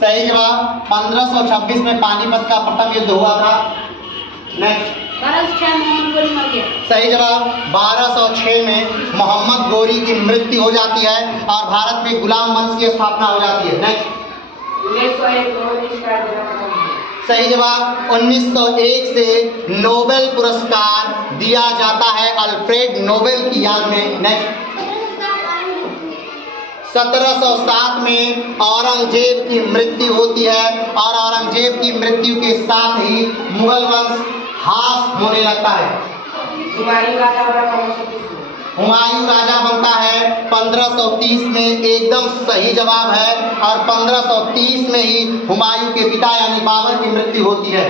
सही जवाब। 1526 में पानीपत का प्रथम युद्ध हुआ था। नेक्स्ट। 1206 मोहम्मद गोरी मर गया। सही जवाब। 1206 में मोहम्मद गोरी की मृत्यु हो जाती है और भारत में गुलाम वंश की स्थापना हो जाती है। नेक्स्ट। 1901 सही जवाब। 1901 से नोबेल पुरस्कार दिया जाता है अल्फ्रेड नोबेल की याद में। नेक्स्ट। 1707 में औरंगजेब की मृत्यु होती है और औरंगजेब की मृत्यु के साथ ही मुगल वंश ह्रास होने लगता है। हुमायूं राजा बनता है 1530 में, एकदम सही जवाब है। और 1530 में ही हुमायूं के पिता यानी बाबर की मृत्यु होती है।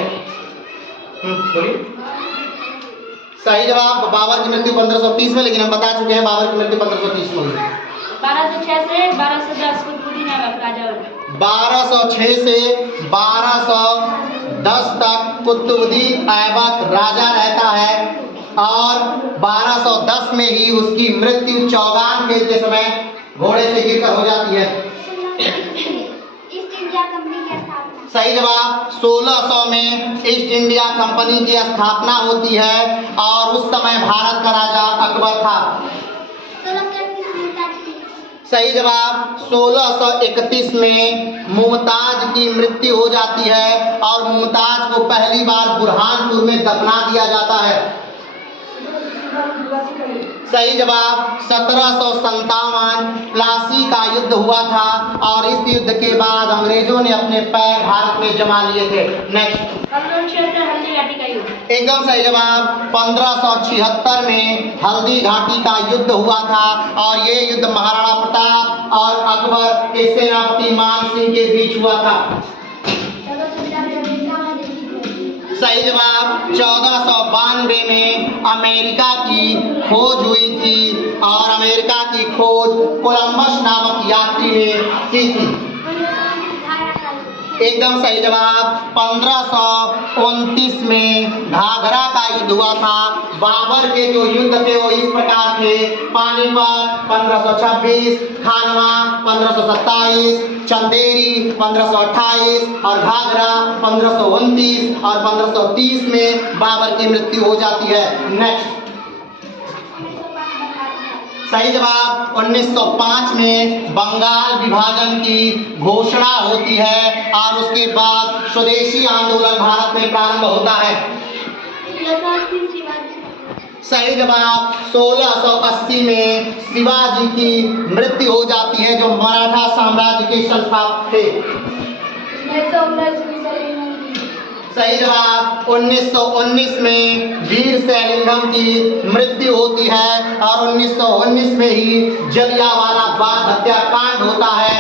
सही जवाब। बाबर की मृत्यु 1530 में, लेकिन हम बता चुके हैं बाबर की मृत्यु 1530 में हुई। 1206 से 1210 कुतुबुद्दीन ऐबक राजा बना। 1206 से 1210 तक कुतुबुद्दीन ऐबक राजा रहता है और 1210 में ही उसकी मृत्यु चौगान खेलते समय घोड़े से गिरकर हो जाती है। ईस्ट इंडिया कंपनी की स्थापना। सही जवाब। 1600 में ईस्ट इंडिया कंपनी की स्थापना होती है और उस समय भारत का राजा अकबर था। सही जवाब। 1631 में मुमताज की मृत्यु हो जाती है और मुमताज को पहली बार बुरहानपुर में दफना दिया जाता है। सही जवाब। 1757 प्लासी का युद्ध हुआ था और इस युद्ध के बाद अंग्रेजों ने अपने पैर भारत में जमा लिए थे। नेक्स्ट। हल्दी घाटी का युद्ध। एकदम सही जवाब। 1576 में हल्दी घाटी का युद्ध हुआ था और ये युद्ध महाराणा प्रताप और अकबर के सेनापति मान सिंह के बीच हुआ था। सही जवाब। 1492 में अमेरिका की खोज हुई थी और अमेरिका की खोज कोलंबस नामक यात्री ने की थी। एकदम सही जवाब। 1529 में घाघरा का युद्ध हुआ था। बाबर के जो युद्ध थे वो इस प्रकार थे: पानीपत 1526, खानवा 1527, चंदेरी 1528 और घाघरा 1529 और 1530 में बाबर की मृत्यु हो जाती है। नेक्स्ट। सही जवाब। 1905 में बंगाल विभाजन की घोषणा होती है और उसके बाद स्वदेशी आंदोलन भारत में प्रारंभ होता है। सही जवाब। 1680 में शिवाजी की मृत्यु हो जाती है जो मराठा साम्राज्य के संस्थापक थे। सही जवाब। 1919 में वीर सैलिंगम की मृत्यु होती है और 1919 में ही जलियांवाला बाग हत्याकांड होता है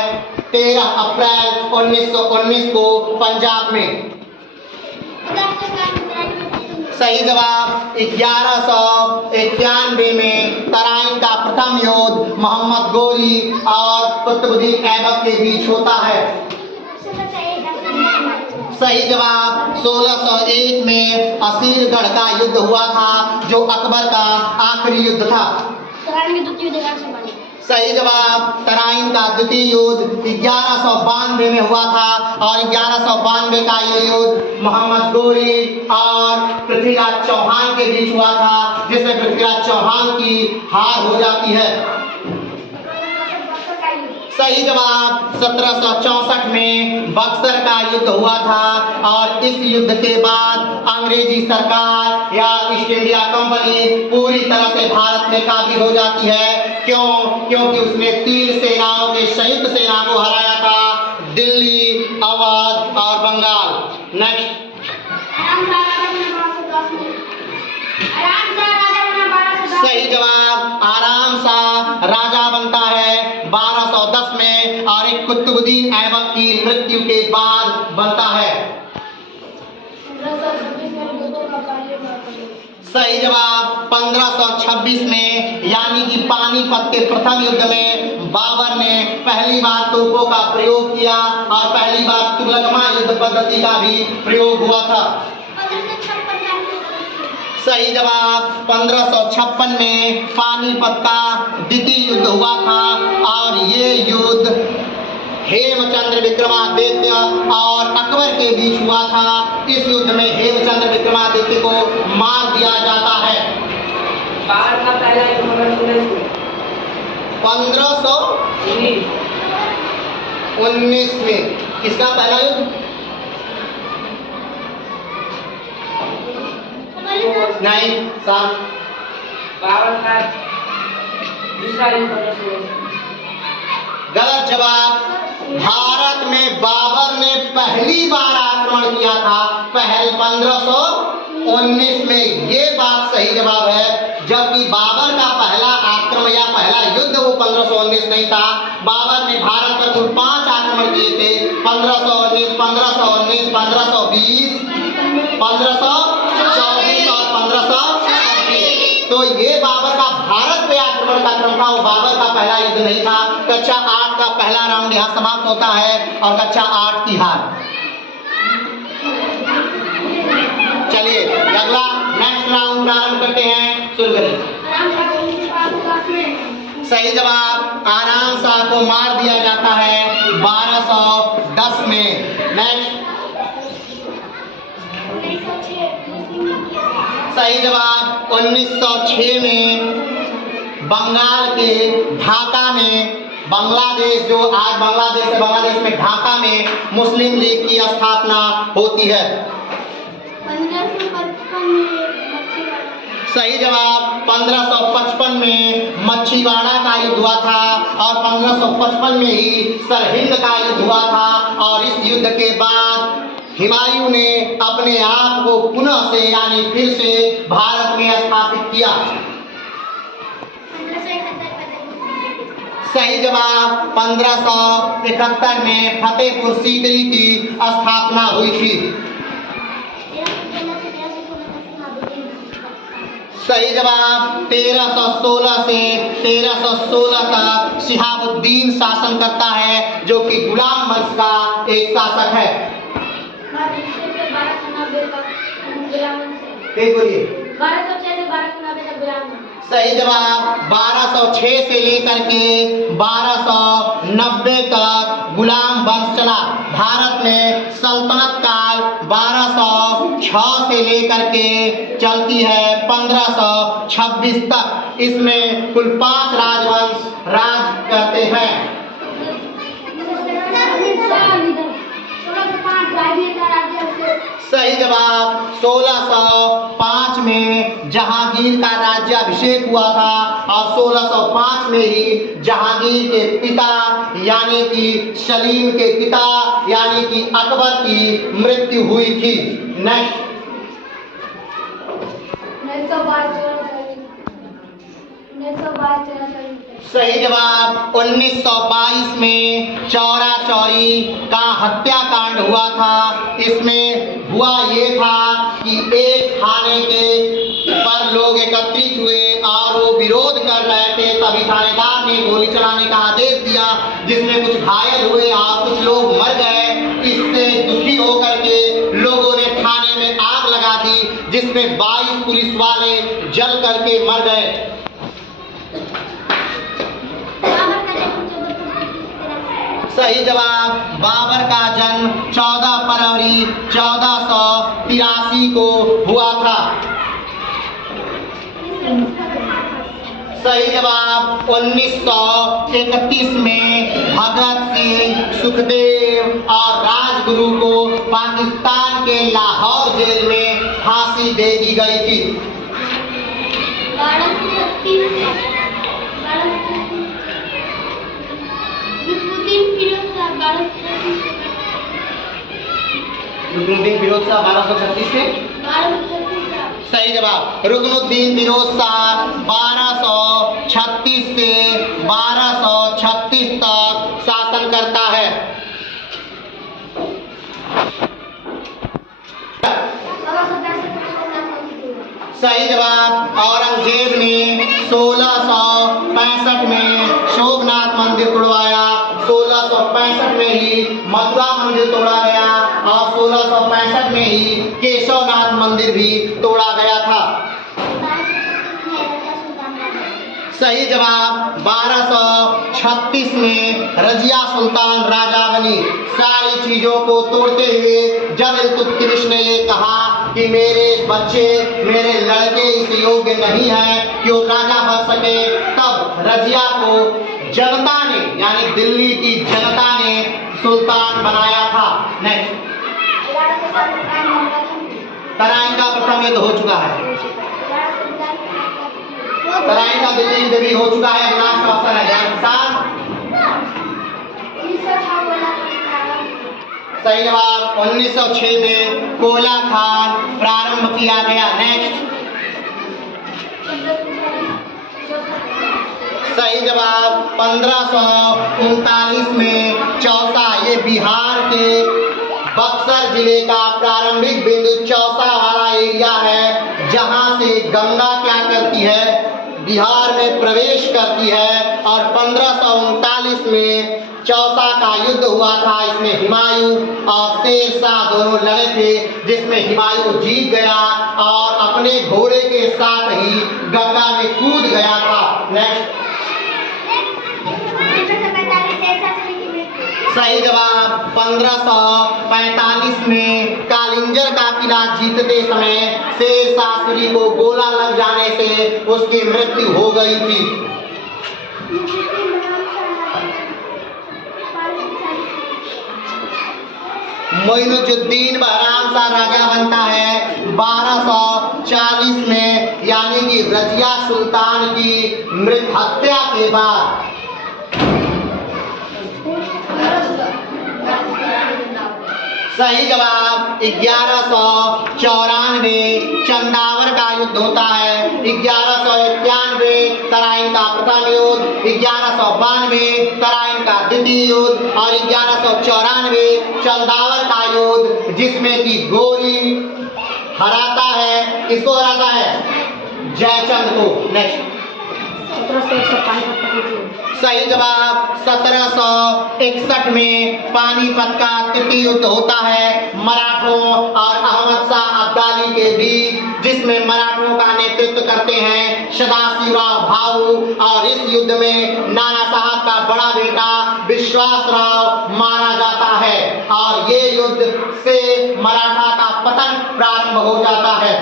13 अप्रैल 1919 को पंजाब में। सही जवाब। 1191 में तराइन का प्रथम युद्ध मोहम्मद गोरी और कुतुबुद्दीन ऐबक के बीच होता है। सही जवाब। 1601 में असीरगढ़ का युद्ध हुआ था जो अकबर का आखिरी युद्ध था। सही जवाब। तराइन का द्वितीय युद्ध 1192 में हुआ था और 1192 का ये युद्ध मोहम्मद गोरी और पृथ्वीराज चौहान के बीच हुआ था जिसमें पृथ्वीराज चौहान की हार हो जाती है। सही जवाब। 1764 में बक्सर का युद्ध हुआ था और इस युद्ध के बाद अंग्रेजी सरकार या ईस्ट इंडिया कंपनी पूरी तरह से भारत में काबिज हो जाती है। क्यों? क्योंकि उसने 3 सेनाओं के संयुक्त सेना को हराया था: दिल्ली, अवध और बंगाल। नेक्स्ट। सही जवाब। आराम सा राजा बनता है 1210 में और एक कुतुबुद्दीन ऐबक की मृत्यु के बाद बनता है। सही जवाब। 1526 में यानी कि पानीपत के प्रथम युद्ध में बाबर ने पहली बार तोपों का प्रयोग किया और पहली बार तुगलकमा युद्ध पद्धति का भी प्रयोग हुआ था। सही जवाब। 1556 में पानीपत का द्वितीय युद्ध हुआ था और ये युद्ध हेमचंद हेमचंद्र विक्रमादित्य और अकबर के बीच हुआ था। इस युद्ध में हेमचंद्र विक्रमादित्य को मार दिया जाता है। 1519 में किसका पहला युद्ध? नहीं, सात। गलत जवाब। भारत में बाबर ने पहली बार आक्रमण किया था, पहले 1519 में। ये बात सही जवाब है, जबकि बाबर का पहला आक्रमण या पहला युद्ध वो 1519 नहीं था। बाबर ने भारत पर कुल 5 आक्रमण किए थे, 1519, 1519, 1520, 1524 और 1526। तो ये बाबर का भारत पे आक्रमण का क्रम था, वो बाबर का पहला युद्ध नहीं था। कक्षा 8 का पहला राउंड यहाँ समाप्त होता है और कक्षा 8 की हार। चलिए अगला नेक्स्ट राउंड प्रारंभ करते हैं, शुरू करें। सही जवाब, आराम शाह को मार दिया जाता है 1210 में। नेक्स्ट। सही जवाब, 1906 में बंगाल के ढाका में, बांग्लादेश जो आज बांग्लादेश है, बांग्लादेश में ढाका में मुस्लिम लीग की स्थापना होती है। 1555 में सही जवाब, 1555 में मच्छीवाड़ा का युद्ध हुआ था और 1555 में ही सरहिंद का युद्ध हुआ था। और इस युद्ध के बाद हुमायूं ने अपने आप को पुनः से यानी फिर से भारत में स्थापित किया। सही जवाब, 1571 में फतेहपुर सीकरी की स्थापना हुई थी। सही जवाब, 1316 से 1316 तक शिहाबुद्दीन शासन करता है, जो कि गुलाम वंश का एक शासक है। बोलिए। 1206 से 1290 तक गुलाम। सही जवाब, 1206 से लेकर के 1290 तक गुलाम वंश चला। भारत में सल्तनत काल 1206 से लेकर के चलती है 1526 तक। इसमें कुल 5 राजवंश राज करते हैं। सही जवाब, 1605 में जहांगीर का राज्याभिषेक हुआ था और 1605 में ही जहांगीर के पिता यानी कि सलीम के पिता यानी कि अकबर की मृत्यु हुई थी। नेक्स्ट। सही जवाब, 1922 में चौरा चौरी का हत्याकांड हुआ था। इसमें हुआ ये था कि एक थाने के पर लोग एकत्रित हुए और वो विरोध कर रहे थे, तभी थानेदार ने गोली चलाने का आदेश दिया, जिसमें कुछ घायल हुए और कुछ लोग मर गए। इससे दुखी होकर के लोगों ने थाने में आग लगा दी, जिसमें 22 पुलिस वाले जल करके मर गए। सही जवाब, बाबर का जन्म 14 फरवरी 1483 को हुआ था। सही जवाब, 1931 में भगत सिंह, सुखदेव और राजगुरु को पाकिस्तान के लाहौर जेल में फांसी दे दी गई थी। रुकनुद्दीन फिरोज शाह 1236 से। सही जवाब, रुकनुद्दीन फिरोज शाह 1236 से 1236 तक शासन करता है। सही जवाब, औरंगजेब ने 1665 में शोभनाथ मंदिर तोड़वाया। 1665 में ही मथुरा मंदिर तोड़ा गया और 1665 में ही केशवनाथ मंदिर भी तोड़ा गया था। सही जवाब, 1236 में रजिया सुल्तान राजा बनी। सारी चीजों को तोड़ते हुए जब इल्तुतमिश ने ये कहा कि मेरे बच्चे, मेरे लड़के इस योग्य नहीं है कि वो राजा बन सके, तब रजिया को जनता ने, यानी दिल्ली की जनता ने सुल्तान बनाया था। नेक्स्ट, तराइन का प्रथम युद्ध हो चुका है। तराइन का दिल्ली युद्ध भी हो चुका है। लास्ट ऑप्शन है सात। सही जवाब 1906 में कोला खान प्रारंभ किया गया। नेक्स्ट, सही जवाब 1539 में चौसा, ये बिहार के बक्सर जिले का प्रारंभिक बिंदु चौसा वाला एरिया है, जहां से गंगा क्या करती है, बिहार में प्रवेश करती है। और 1539 में चौसा का युद्ध हुआ था। इसमें हुमायूं और शेरशाह दोनों लड़े थे, जिसमें हुमायूं जीत गया और अपने घोड़े के साथ ही गंगा में कूद गया था। नेक्स्ट, सही जवाब 1545 में कालिंजर का किला जीतते समय शेरशाह सूरी को गोला लग जाने से उसकी मृत्यु हो गई थी। मोइनुद्दीन बहराम शाह राजा बनता है 1240 में, यानी कि रजिया सुल्तान की हत्या के बाद। सही जवाब 1194 चंदावर का युद्ध होता है। 1191 तराइन का प्रथम युद्ध, 1192 तराइन का द्वितीय युद्ध और 1194 चंदावर का युद्ध, जिसमें कि गोरी हराता है, किसको हराता है, जयचंद को। नेक्स्ट, सही जवाब 1761 में पानीपत का तृतीय युद्ध होता है मराठों और अहमद शाह अब्दाली के बीच, जिसमें मराठों का नेतृत्व करते हैं सदाशिवराव भाऊ। और इस युद्ध में नाना साहब का बड़ा बेटा विश्वासराव मारा जाता है और ये युद्ध से मराठा का पतन प्रारंभ हो जाता है।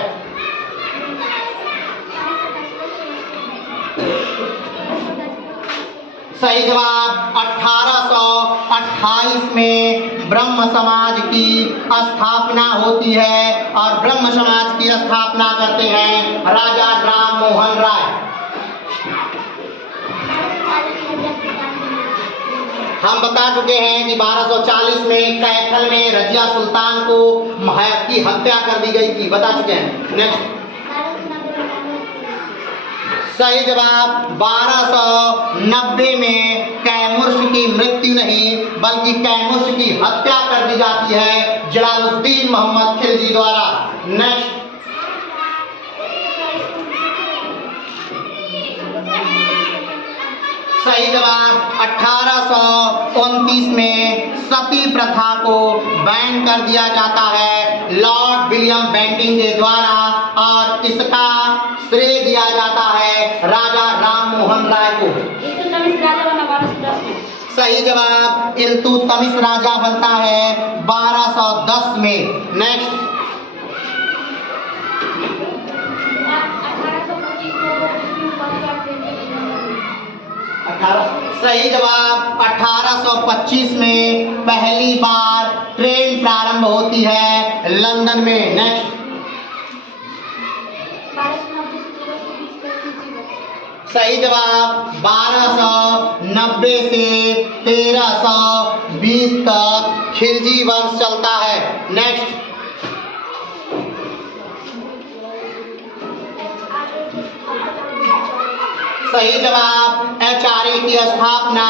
सही जवाब 1828 में ब्रह्म समाज की स्थापना होती है और ब्रह्म समाज की स्थापना करते हैं राजा राम मोहन राय। हम बता चुके हैं कि 1240 में कैथल में रजिया सुल्तान को की हत्या कर दी गई थी, बता चुके हैं। नेक्स्ट, सही जवाब 1290 में कैमुर्श की मृत्यु नहीं बल्कि कैमुर्श की हत्या कर दी जाती है जलालुद्दीन मोहम्मद खिलजी द्वारा। नेक्स्ट, सही जवाब 1829 में सती प्रथा को बैन कर दिया जाता है लॉर्ड विलियम बेंटिंग के द्वारा और इसका श्रेय दिया जाता है राजा राम मोहन राय को। सही जवाब इल्तुतमिश राजा बनता है 1210 में। नेक्स्ट, सही जवाब 1825 में पहली बार ट्रेन प्रारंभ होती है लंदन में। नेक्स्ट, सही जवाब 1290 से 1320 तक खिलजी वंश चलता है। नेक्स्ट, सही जवाब एचआरए की स्थापना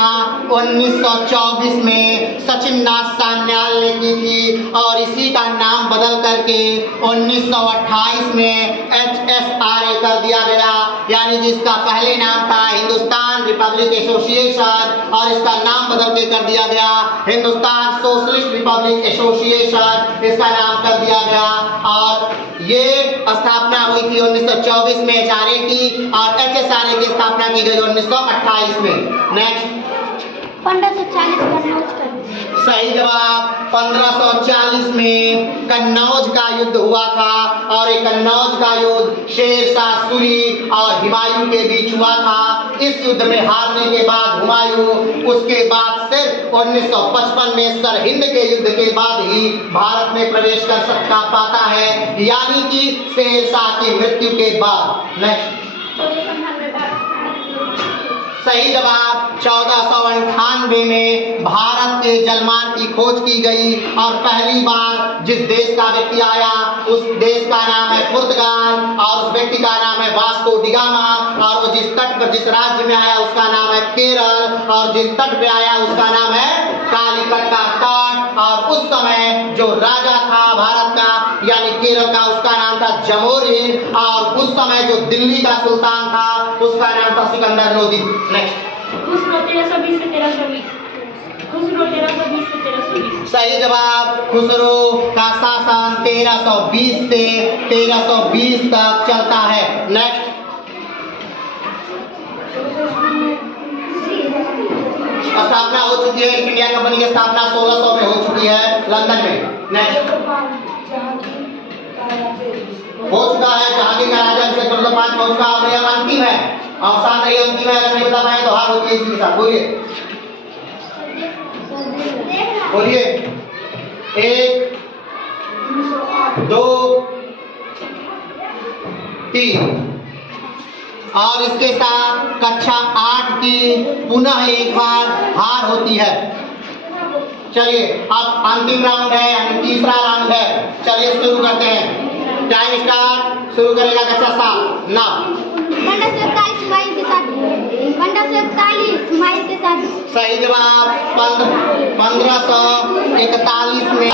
1924 में सचिन नाथ सान्याल ने की थी और इसी का नाम बदल करके 1928 में एचएसआरए कर दिया गया, यानी जिसका पहले नाम था हिंदुस्तान रिपब्लिक एसोसिएशन और इसका नाम बदल के कर दिया गया हिंदुस्तान सोशलिस्ट रिपब्लिक एसोसिएशन, इसका नाम कर दिया गया। और ये स्थापना हुई थी 1924 में एचआरए की और एचएसआरए की स्थापना की गई 1928 में। नेक्स्ट, 1540 का नोट कर। सही 1540 में कन्नौज का युद्ध हुआ था और ये कन्नौज का युद्ध शेरशाह सूरी और हुमायूं के बीच हुआ था। इस युद्ध में हारने के बाद हुमायूं उसके बाद सिर्फ 1955 में सरहिंद के युद्ध के बाद ही भारत में प्रवेश कर सकता पाता है, यानी कि शेरशाह की मृत्यु के बाद। नेक्स्ट सही जवाब 1498 में भारत के जलमार्ग की खोज की गई और पहली बार जिस देश का व्यक्ति आया उस देश का नाम है पुर्तगाल और उस व्यक्ति का नाम है वास्को डी गामा और वो जिस तट पर जिस राज्य में आया उसका नाम है केरल और जिस तट पे आया उसका नाम है कालीकट का तट। और उस समय जो राजा था भारत का यानी केरल का उसका नाम था जमोरिन और उस समय जो दिल्ली का सुल्तान था उसका नाम था सिकंदर लोदी। नेक्स्ट खुसरो 1320 से 1320। खुसरो 1320 से 1320। सही जवाब खुसरो का शासन 1320 से 1320 तक चलता है। नेक्स्ट स्थापना हो चुकी है, इंडिया कंपनी की स्थापना 1600 में हो चुकी है लंदन में। नेक्स्ट हो चुका है जहांगीर का राजा से 1605 हो चुका है। अब अंतिम है और साथ ही अंतिम है, अगर नहीं बता पाए तो हार होती है इसके साथ। बोलिए बोलिए 1 2 3 और इसके साथ कक्षा 8 की पुनः एक बार हार होती है। चलिए अब अंतिम राउंड है यानी तीसरा राउंड है। चलिए शुरू करते हैं। टाइम स्टार्ट शुरू करेगा कक्षा 7 ना 1541 माइल के साथ 1541 माइल के साथ। सही जवाब 1541 में।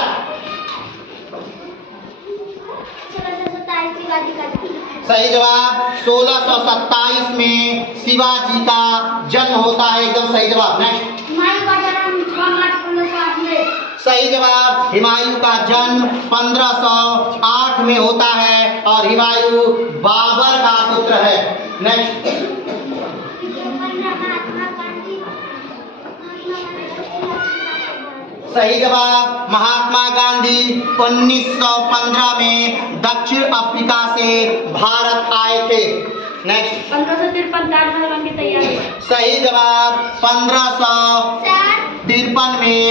1627 शिवाजी का जन्म। सही जवाब 1627 में शिवाजी का जन्म होता है, एकदम सही जवाब। नेक्स्ट हुमायूं का जन्म 6 मार्च 1508 में। सही जवाब हुमायूं का जन्म 1508 में होता है और हुमायूं बाबर का पुत्र है। नेक्स्ट सही जवाब महात्मा गांधी 1915 में दक्षिण अफ्रीका से भारत आए थे। नेक्स्ट 1553 ताजमहल बन के तैयार हुआ। सही जवाब 1553 में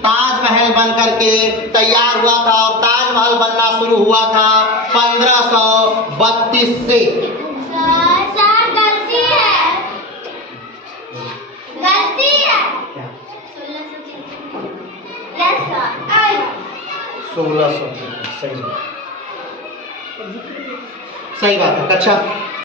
ताजमहल बन करके तैयार हुआ था और ताजमहल बनना शुरू हुआ था 1532 से। सर गलती है, गलती है। 1600 सही जवाब। सही बात है। अच्छा